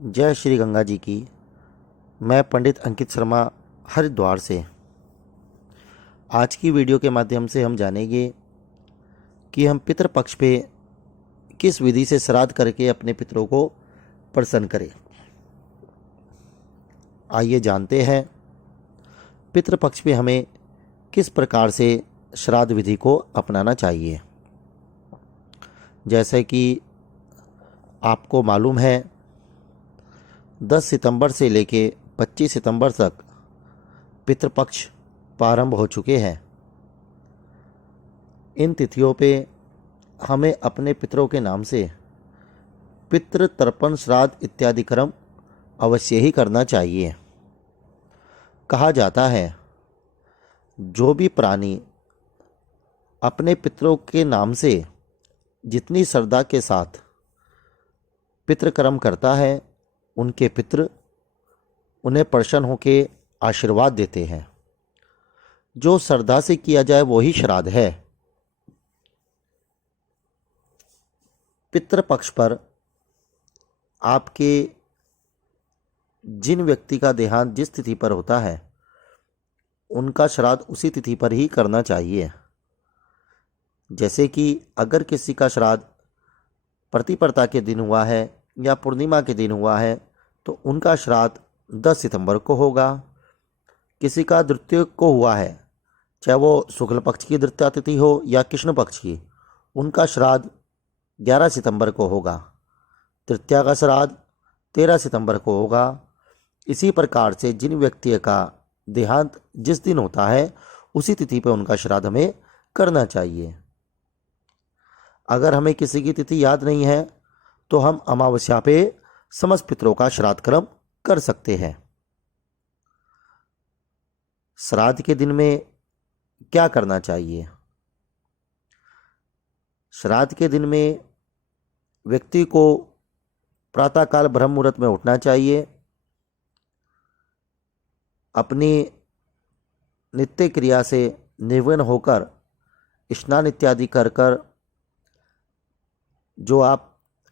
जय श्री गंगा जी की। मैं पंडित अंकित शर्मा हरिद्वार से। आज की वीडियो के माध्यम से हम जानेंगे कि हम पितृपक्ष पे किस विधि से श्राद्ध करके अपने पितरों को प्रसन्न करें। आइए जानते हैं पितृपक्ष पे हमें किस प्रकार से श्राद्ध विधि को अपनाना चाहिए। जैसे कि आपको मालूम है 10 सितंबर से लेके 25 सितंबर तक पितृपक्ष प्रारंभ हो चुके हैं। इन तिथियों पे हमें अपने पितरों के नाम से पितृ तर्पण श्राद्ध इत्यादि कर्म अवश्य ही करना चाहिए। कहा जाता है जो भी प्राणी अपने पितरों के नाम से जितनी श्रद्धा के साथ पितृकर्म करता है उनके पितृ उन्हें प्रसन्न होकर आशीर्वाद देते हैं। जो श्रद्धा से किया जाए वही श्राद्ध है। पितृपक्ष पर आपके जिन व्यक्ति का देहांत जिस तिथि पर होता है उनका श्राद्ध उसी तिथि पर ही करना चाहिए। जैसे कि अगर किसी का श्राद्ध प्रतिपदा के दिन हुआ है या पूर्णिमा के दिन हुआ है तो उनका श्राद्ध 10 सितंबर को होगा। किसी का द्वितीय को हुआ है, चाहे वो शुक्ल पक्ष की द्वितीया तिथि हो या कृष्ण पक्ष की, उनका श्राद्ध 11 सितंबर को होगा। तृतीया का श्राद्ध 13 सितंबर को होगा। इसी प्रकार से जिन व्यक्ति का देहांत जिस दिन होता है उसी तिथि पर उनका श्राद्ध हमें करना चाहिए। अगर हमें किसी की तिथि याद नहीं है तो हम अमावस्या पे समस्त पितरों का श्राद्ध कर्म कर सकते हैं। श्राद्ध के दिन में क्या करना चाहिए? श्राद्ध के दिन में व्यक्ति को प्रातःकाल ब्रह्म मुहूर्त में उठना चाहिए। अपनी नित्य क्रिया से निर्विघ्न होकर स्नान इत्यादि कर कर जो आप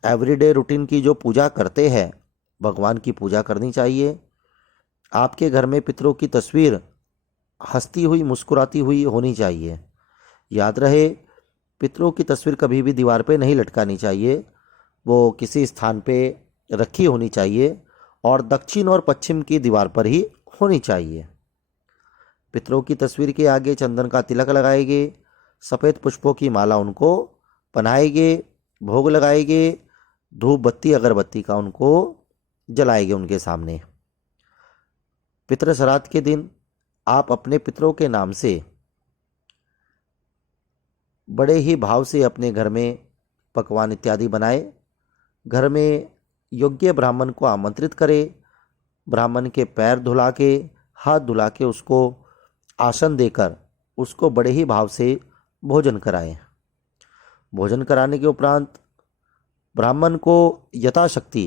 एवरीडे रूटीन की जो पूजा करते हैं भगवान की पूजा करनी चाहिए। आपके घर में पितरों की तस्वीर हंसती हुई मुस्कुराती हुई होनी चाहिए। याद रहे पितरों की तस्वीर कभी भी दीवार पे नहीं लटकानी चाहिए, वो किसी स्थान पे रखी होनी चाहिए और दक्षिण और पश्चिम की दीवार पर ही होनी चाहिए। पितरों की तस्वीर के आगे चंदन का तिलक लगाएंगे, सफ़ेद पुष्पों की माला उनको पहनाएंगे, भोग लगाएंगे, धूप बत्ती अगरबत्ती का उनको जलाएंगे उनके सामने। पितृ श्राद्ध के दिन आप अपने पितरों के नाम से बड़े ही भाव से अपने घर में पकवान इत्यादि बनाए। घर में योग्य ब्राह्मण को आमंत्रित करें। ब्राह्मण के पैर धुला के हाथ धुला के उसको आसन देकर उसको बड़े ही भाव से भोजन कराएं। भोजन कराने के उपरांत ब्राह्मण को यथाशक्ति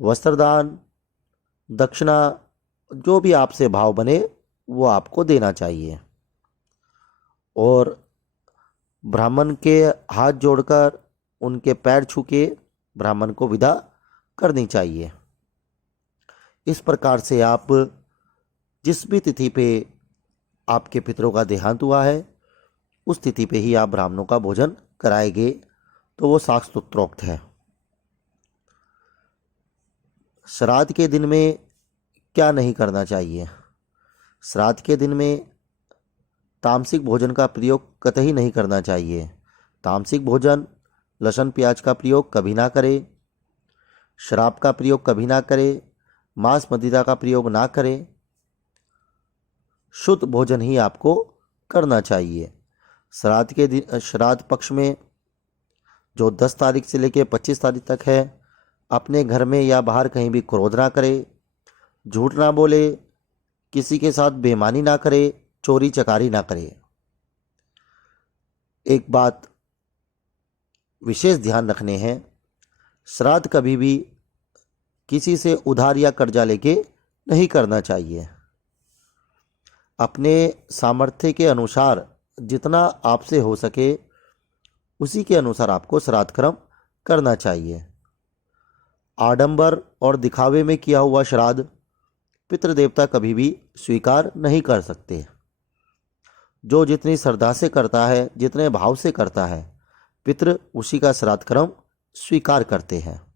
वस्त्रदान दक्षिणा जो भी आपसे भाव बने वो आपको देना चाहिए और ब्राह्मण के हाथ जोड़कर उनके पैर छू के ब्राह्मण को विदा करनी चाहिए। इस प्रकार से आप जिस भी तिथि पे आपके पितरों का देहांत हुआ है उस तिथि पे ही आप ब्राह्मणों का भोजन कराएंगे तो वो शास्त्रोक्त है। श्राद्ध के दिन में क्या नहीं करना चाहिए? श्राद्ध के दिन में तामसिक भोजन का प्रयोग कतई नहीं करना चाहिए। तामसिक भोजन लहसुन प्याज का प्रयोग कभी ना करें, शराब का प्रयोग कभी ना करें, मांस मदिरा का प्रयोग ना करें। शुद्ध भोजन ही आपको करना चाहिए। श्राद्ध के दिन श्राद्ध पक्ष में जो 10 तारीख से लेकर 25 तारीख तक है अपने घर में या बाहर कहीं भी क्रोध ना करे, झूठ ना बोले, किसी के साथ बेईमानी ना करे, चोरी चकारी ना करे। एक बात विशेष ध्यान रखने हैं, श्राद्ध कभी भी किसी से उधार या कर्जा लेके नहीं करना चाहिए। अपने सामर्थ्य के अनुसार जितना आपसे हो सके उसी के अनुसार आपको श्राद्ध कर्म करना चाहिए। आडंबर और दिखावे में किया हुआ श्राद्ध पितृदेवता कभी भी स्वीकार नहीं कर सकते। जो जितनी श्रद्धा से करता है, जितने भाव से करता है, पितृ उसी का श्राद्ध कर्म स्वीकार करते हैं।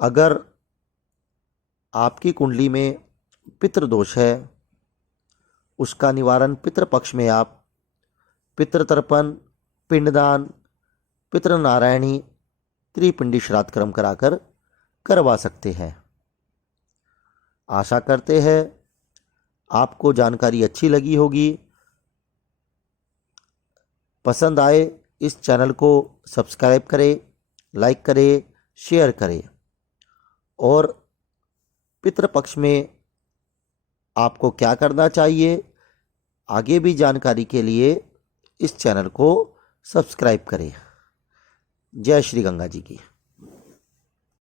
अगर आपकी कुंडली में पितृदोष है, उसका निवारण पितृपक्ष में आप पितृतर्पण, पिंडदान, पितृनारायणी, त्रिपिंडी श्राद्ध कर्म कराकर करवा सकते हैं। आशा करते हैं आपको जानकारी अच्छी लगी होगी। पसंद आए इस चैनल को सब्सक्राइब करें, लाइक करें, शेयर करें। और पितृपक्ष में आपको क्या करना चाहिए, आगे भी जानकारी के लिए इस चैनल को सब्सक्राइब करें। जय श्री गंगा जी की।